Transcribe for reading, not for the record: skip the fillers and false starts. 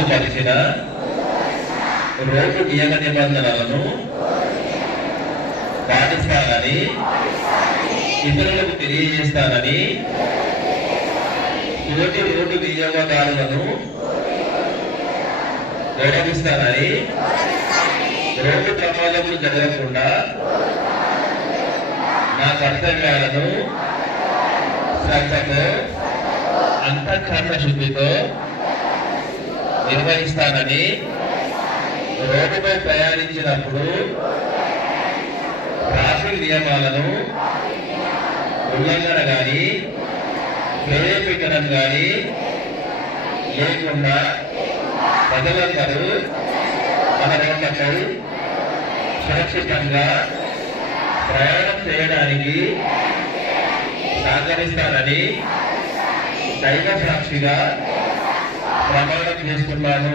పొందుపరిచిన రోడ్డు నియమ నిబంధనలను పాటిస్తానని ఇతరులకు తెలియజేస్తానని తోటి రోడ్డు వినియోగదారులను గౌరవిస్తానని రోడ్డు ప్రమాదములు జరగకుండా నా కర్తవ్యాలను శ్రద్ధతో అంతఃకరణ శుద్ధితో నిర్వహిస్తానని రోడ్డుపై ప్రయాణించినప్పుడు ట్రాఫిక్ నియమాలను ఉల్లంఘన కానీ ప్రేరేపించడం కానీ లేకుండా ప్రజలందరూ మన రోడ్లపై సురక్షితంగా ప్రయాణం చేయడానికి సహకరిస్తానని దైవ సాక్షిగా ప్రమాణం చేస్తున్నాను.